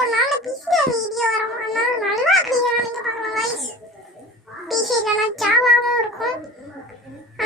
போனால பிசில வீடியோ வரும். அதனால நல்லா கிளியரா நீங்க பார்க்கலாம் गाइस. பிசில ஜாவாவும் இருக்கும்.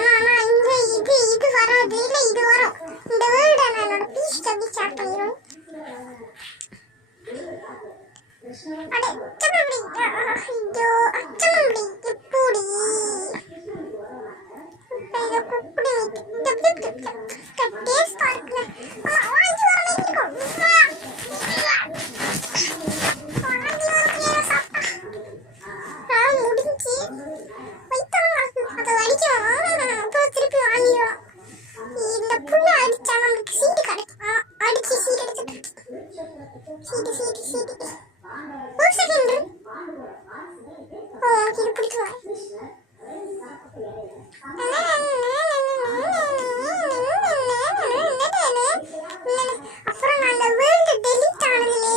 ஆனா இங்க இது வராது. இல்ல இது வரும். இந்த வேர்ட் என்னோட பிசி அப்படி ஸ்டார்ட் பண்ணிரும். அட சமடி ஐயோ சமடி இப்படி இத குப்படி இந்த டேஸ்ட் பாருங்க. வாங்கி வரணும். முடிஞ்சு வைத்தோம் அதை வடிக்கணும். திருப்பி வாங்கிடுவோம். இந்த புல்ல அடிச்சா நமக்கு சீடு கிடைக்கும். அடிச்சு சீடு எடுத்து சீடு ஒரு செகண்ட். இது பிடிக்குவாங்க. அப்புறம் நான் அந்த வேர்ல்டு டெலிட் ஆனதுலே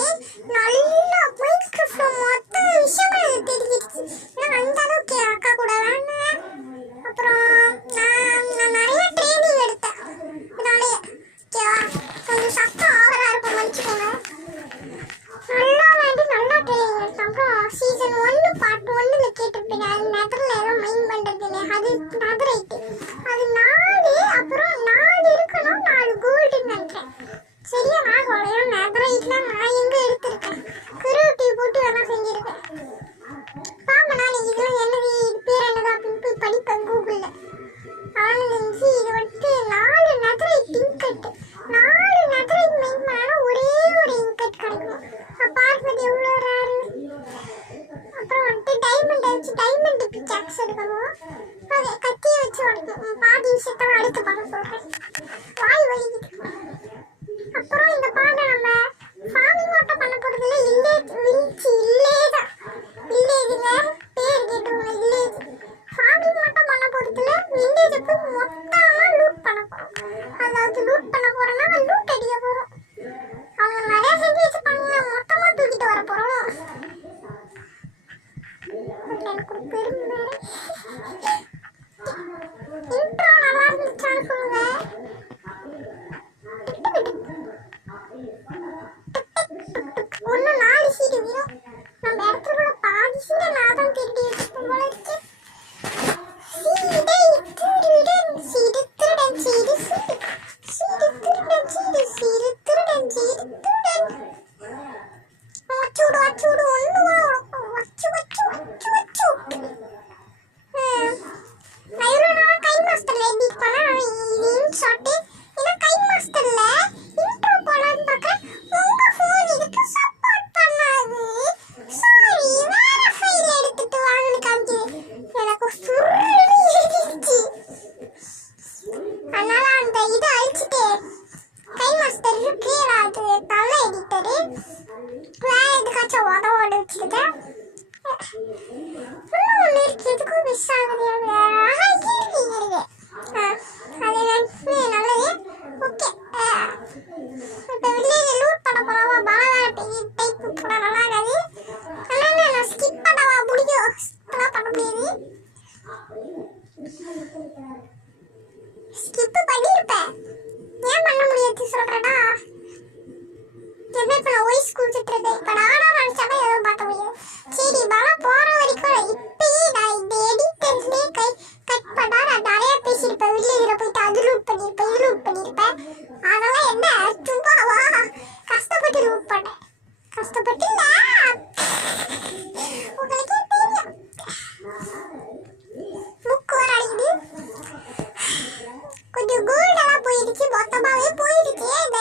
நல்லா மைக்ரோஃபோன் மொத்த விஷயமா தெரிஞ்சிருச்சு. ஏன்னா அந்த அளவுக்கு அக்கா கூட வேணாம். அப்புறம் நான் நிறைய ட்ரைனிங் எடுத்தேன். இதனாலேயே கொஞ்சம் சத்தம் ஆவரா இருக்கும் மன்னிச்சுக்கோங்க. நல்லா வேண்டி நல்லா ட்ரைனிங் எடுத்தேன். அப்புறம் சீசன் 1 பார்ட் 1ல கேட்டிருப்பீங்க. அது நெதர்ல ஏதோ மைண்ட் பண்றதுன்னு. அது நெதரைட்டு அது 4. அப்புறம் 4 இருக்கணும். 4 கோல்டுன்னு நினைக்கிறேன். சரியா நான் சொல்றேன். நெதரைட்ல நான் எங்க எடுத்திருக்கேன். குருட்டி போட்டு வேணா செஞ்சிருக்கேன். பாப்பா நான் இதெல்லாம் என்னது இது பேர் என்னது அப்படின்னு போய் படிப்பேன் கூகுள்ல. ஆனந்தி இது வந்து 4 நெதரைட் இன்கட். 4 நெதரைட் மெயின் பண்ணா ஒரே ஒரு இன்கட் கிடைக்கும். பார்ப்பது எவ்வளோ ரேரு. அப்புறம் வந்து டைமண்ட் வச்சு டைமண்ட் பிக்காக்ஸ் எடுக்கணும். அதை கத்தியை வச்சு உடைக்கணும். பாதி விஷயத்த அடுத்து பண்ண சொல்றேன். வாய் வலிக்குது. அப்புறம் இந்த பாட்டை நம்ம ஃபார்மிங் மட்டும் பண்ண போறதுல இல்லேஜுங்க பேர் கேட்டுருவோம். இல்லேஜ் ஃபார்மிங் மட்டும் பண்ண போறதுல வில்லேஜை போய் மொத்தமா லூட் பண்ண போறோம். அதாவது லூட் பண்ண போறோம்னா லூட் அடிக்க போறோம். அவங்க நிறைய செஞ்சு வச்சு பண்ண மொத்தமா தூக்கிட்டு வர போறோம். எனக்கு பெருமை. இன்ட்ரோ நல்லா இருந்துச்சான்னு சொல்லுங்க. ஒன்னு 4 சீடு வீடும். நம்ம இடத்துல கூட பாதி சீடை நான் தான் திருடி வச்சுப்போம் போல இருக்கு. சீடு திருடன் சீடு திருடன் வச்சுடு ஒன்று வச்சு நான் இவ்வளோ நாள் கை மாஸ்டர்ல எடிட் பண்ணேன். இது இன்ஷாட்டு. ஏன்னா கை மாஸ்டர்ல இன்ட்ரோ போலான்னு பார்க்குறேன். உங்க ஃபோன் இதுக்கு சப்போர்ட் பண்ணாது. சாரி வேற ஃபைல் எடுத்துட்டு வாங்கன்னு காமிச்சு எனக்கு சுருச்சு. அதனால அந்த இதை அழிச்சிட்டு கை மாஸ்டர் இருக்கு அது நல்ல எடிட்டரு. வேற எதுக்காச்சும் உதவோட வச்சுருக்கேன். இன்னும் ஒன்று இருக்கு. எதுக்கும் மிஸ் ஆகுது. இருக்கு அது நல்லது. ஓகே இப்போ வில்லேஜ் லூட் பண்ண போகிறோம். பலகார டைப் கூட நல்லா இருக்காது. அதனால நான் ஸ்கிப் பண்ணவா முடியும். ஸ்கிப்லாம் பண்ண முடியாது. ஸ்கிப் பண்ணியிருப்பேன். ஏன் பண்ண முடியாது சொல்கிறேன்னா இப்போ நான் வாய்ஸ் கொடுத்துட்ருக்கேன். இப்போ நானும் நினச்சாலும் எதுவும் பார்க்க முடியாது. சரி பலம் போகிற வரைக்கும் இப்பயே நான் இந்த எடிட்டர்ஸ்லேயே கட் பண்ணா நான் நிறைய பேசியிருப்பேன். வில்லேஜில் போயிட்டு அது லூட் பண்ணியிருப்பேன் இது லூட் பண்ணியிருப்பேன். அதெல்லாம் என்ன சும்மாவா கஷ்டப்பட்டு லூட் பண்ணேன். கஷ்டப்பட்டு உங்களுக்கே தெரியும். புக்கு வர அடிக்குது. கொஞ்சம் கோல்டெல்லாம் போயிடுச்சு. மொத்தமாகவே போயிடுச்சு. இந்த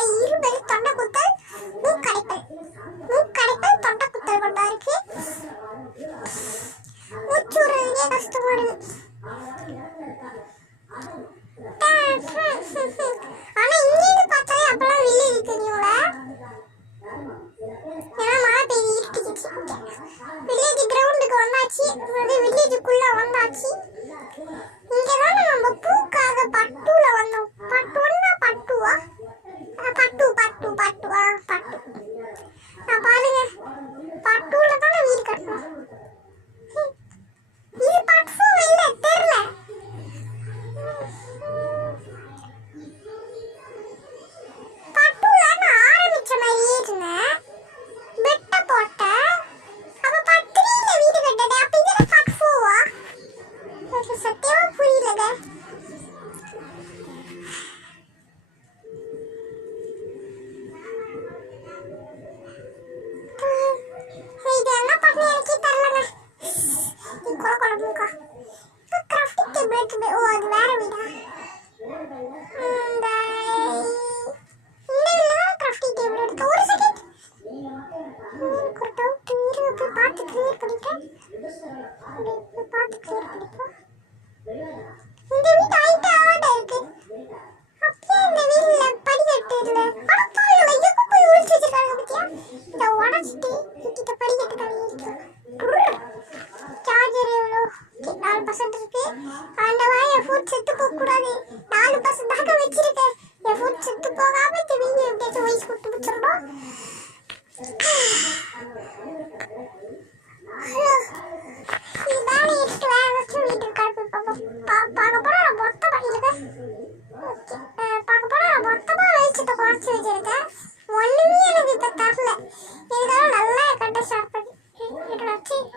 வீட்டுக்கு பிடிக்கும். இந்த வீட்டு ஹைட்டாட இருக்கு. அப்படியே இந்த வீட்டுல படிக்கட்டு இல்ல. அடப்பாவிகளா, எங்க போய் ஒளிச்சு வச்சிருக்காங்க பத்தியா? இதை உடச்சிட்டு கிட்ட படிக்கட்டு கழிச்சு சார்ஜர் எவ்வளோ 4% இருக்கு. ஆண்டவா, என் ஃபோன் செத்து போகக்கூடாது. 4% தாக்க வச்சிருக்கேன். என் ஃபோன் செத்து போகாம இந்த வீடியோ எப்படியாச்சும் வாய்ஸ் கொடுத்து முடிச்சிடணும். இதான 8 வேற ஏதாச்சும் வீட்டுக்கு கிளப்பி பார்க்க போனா நான் மொத்தமா இருக்கேன். ஓகே, பார்க்க போனா நான் மொத்தமா வெளிச்சத்தை குறைச்சி வச்சிருக்கேன். ஒண்ணுமே எனக்கு இப்ப தரல. இருந்தாலும் நல்லா கண்ட ஷேர் பண்ணி வச்சு எனக்கு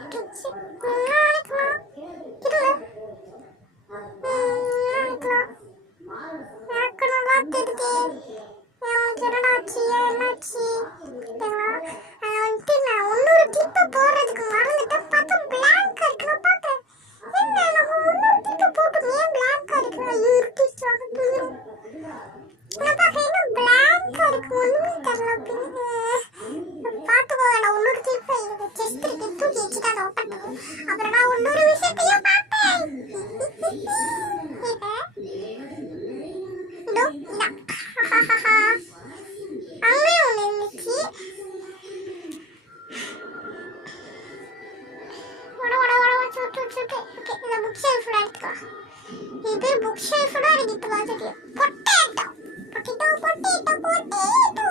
நல்லா தெரியுது. எனக்கு என்னடாச்சு என்னாச்சு வந்துட்டு நான் இன்னொரு கிளிப்பை போடுறதுக்கு மறந்துட்டேன். பார்த்தா பிளாங்கா இருக்கு. நான் பார்த்தேன், என்ன நம்ம இன்னொரு கிளிப்பை போட்டு ஏன் பிளாங்கா இருக்கு? ஐயோ, இருட்டுச்சு. நான் பார்க்க என்ன பிளாங்கா இருக்கு, ஒண்ணுமே தெரியல அப்படின்னு பார்த்துக்கோ. நான் இன்னொரு கிளிப்பை செஸ்ட் இருக்கு தூக்கி வச்சுட்டு அதை ஓப்பன் பண்ணி அப்புறம் நான் இன்னொரு விஷயத்தையும் பார்த்தேன். அங்கே ஒன்று இருந்துச்சு. இந்த புக் ஷெல்ஃப்ல எடுத்துக்கோ. இது பேர் புக் ஷெல்ஃப்னா எனக்கு இப்பதான் தெரியும். Potato potato potato potato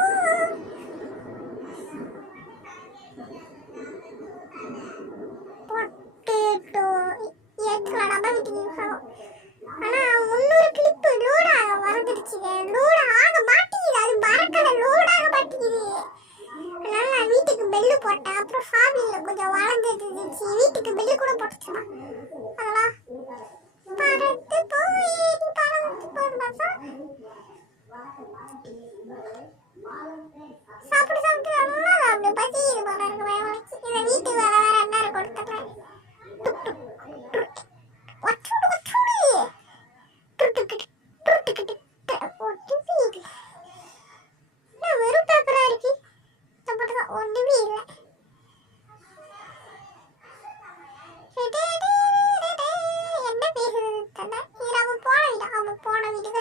potato எடுத்துக்கலாம். நம்ம வீட்டுக்கு யூஸ் ஆகும். ஆனா இன்னொரு கிளிப்பு லோட் ஆக மறந்துடுச்சுங்க. லோட் ஆக மாட்டேங்குது. அது மறக்கல, லோட் ஆக மாட்டேங்குது. அதனால நான் வீட்டுக்கு பெல்லு போட்டேன். அப்புறம் ஃபேமிலியில கொஞ்சம் வளர்ந்துட்டு இருந்துச்சு. வீட்டுக்கு பெல்லு கூட போட்டுச்சுமா. அதெல்லாம் பறந்து போய் பறந்து போடுறதா சாப்பிட்டு சாப்பிட்டு நல்லா சாப்பிட்டு பசி இது போல இருக்கு. பயமாச்சு. இதை வீட்டுக்கு வேற வேற என்ன கொடுத்துட்றேன். வெறும் பேப்பரா இருக்கு. ஒண்ணுமே இல்லை. என்ன பேசுறது தெரியல. அவன் போன வீடு, அவன் போன வீடுங்க.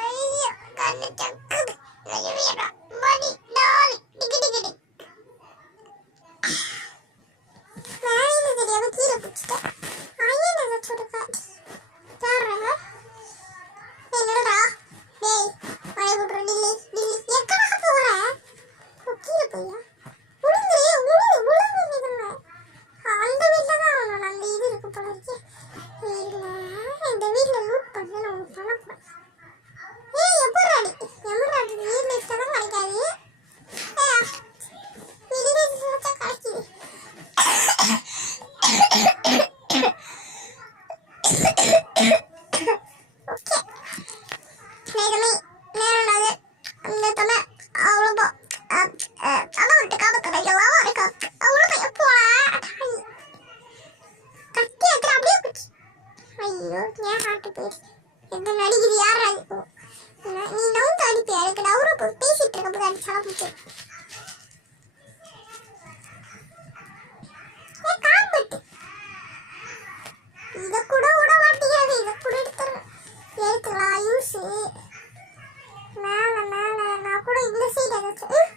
ஐயோ, கண்ணு சக்குது. மணி 4 டிக்கி டிக்கி டிக். வேலையில தெரியாம கீழே பிடிச்சிட்டேன். ஐயன் ஏதாச்சும் இருக்கா? யாருங்க? என்னடா டேய், மழை விட்ற நில்லு நில்லு. எக்கடா போற? கீழே போய்யா உளுந்து அந்த வீட்டில் தான் அவனோட அந்த இது இருக்கு போல இருக்கு. இல்லை, இந்த வீட்டில் லூட் பண்ணி நான் உனக்கு பண்ணக்கூடாது. ஏய், எப்படாடி எம்மடாடி வீட்டில் இஷ்டம் கிடைக்காது. வீட்டில் கிடைக்குது. ஓகே, நேரமே நேரம் அந்த தலை அவ்வளோ தலை விட்டு காப்பத்தலை எல்லாம் இருக்கா. அவ்வளோ எப்போ கட்டி எடுத்து அப்படியே போச்சு. ஐயோ, ஏன் ஹார்ட்டு போயிடுச்சு. எந்த நடிக்குது யார் அது? நீ நவுந்து அடிப்பியா? எனக்கு நவுற போய் பேசிட்டு இருக்க போது அடிச்சாலும் போச்சு. காம்பெட்டு இதை கூட விட மாட்டேங்கிறது. இதை கூட எடுத்துக்கலாம் யூஸு. மேலே மேலே நான் கூட இந்த சைடு ஏதாச்சும்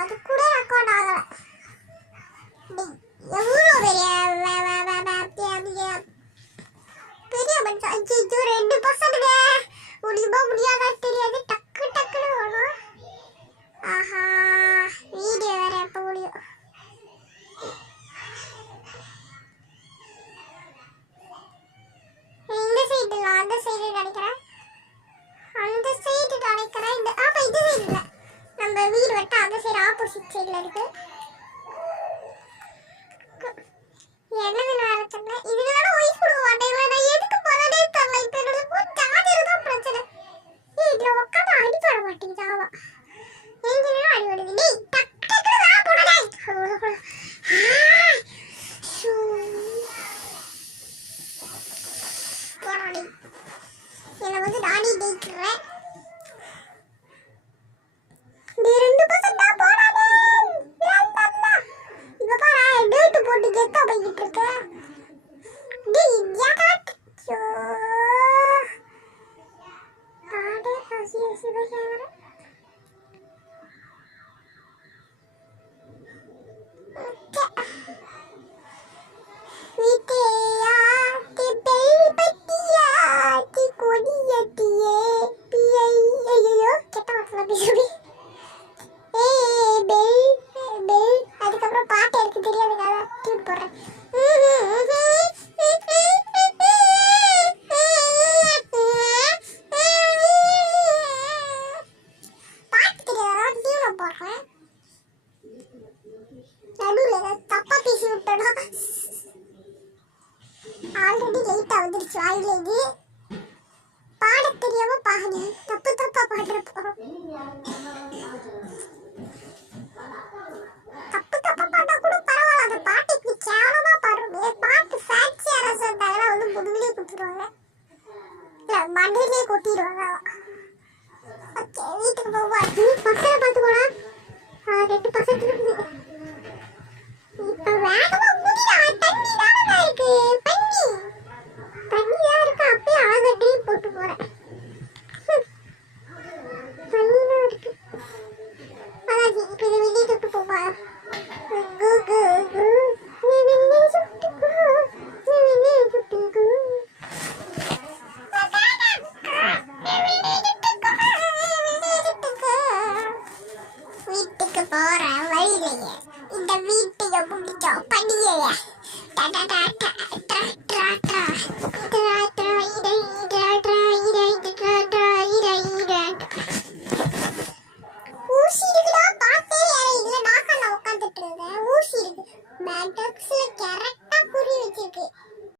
அது கூட ரெக்கார்ட் ஆகல. எவ்வளோ பெரிய மனுஷன். அஞ்சு 2% முடியுமா முடியாதா தெரியாது. டக்கு டக்குன்னு வரும். ஆஹா, வீடியோ வேற எப்போ முடியும்? இந்த சைடு இல்லை, அந்த சைடு நினைக்கிறேன். அந்த சைடு நினைக்கிறேன். இந்த ஆமா, இந்த சைடு இல்லை. நம்ம வீடு வட்ட அந்த சைடு ஆப்போசிட் சைடில் இருக்கு. என்னது வேற தெரியல. இதுனால வாய்ஸ் கொடுக்க மாட்டேங்களா? நான் எதுக்கு போறதே தெரியல. இப்போ என்னோட ஃபோன் சார்ஜர் தான் பிரச்சனை. இதுல உட்காந்து அடிப்பட மாட்டேங்குது. ஆமா, எங்க அதுக்கப்புறம் பாட்டு எனக்கு தெரியாதுக்காக டியூன் போடுறேன். பாட்டு தெரியாத டியூனை போடுறேன். நடுவில் ஏதாவது தப்பா பேசி விட்டோம். ஆல்ரெடி லைட்டா வந்துருச்சு வாயில. இது பாட தெரியாம பாடி தப்பு தப்பா பாடுறப்போ தப்பு தப்பா பாட்டா கூட பரவாயில்ல. அந்த பாட்டு இப்படி கேவலமா பாடுறோமே. பாட்டு ஃபேன்சி யாராவது இருந்தாங்கன்னா வந்து முதுகிலே கொடுத்துருவாங்க, இல்லை மண்ணிலே கொட்டிடுவாங்க. ஓகே, வீட்டுக்கு போவா. பசங்களை பார்த்து போனா 2 பசங்க இருக்குது. இப்போ வேகமா முடியல. தண்ணி தானே இருக்கு. தண்ணி தான் இருக்கு. அப்பயே அழகா ட்ரீம் போட்டு போறேன். தண்ணி தான் இருக்கு. அதான் இப்போ இதை வெளியே சுட்டு போவா. வீட்டுக்கு போற வழியிலேயே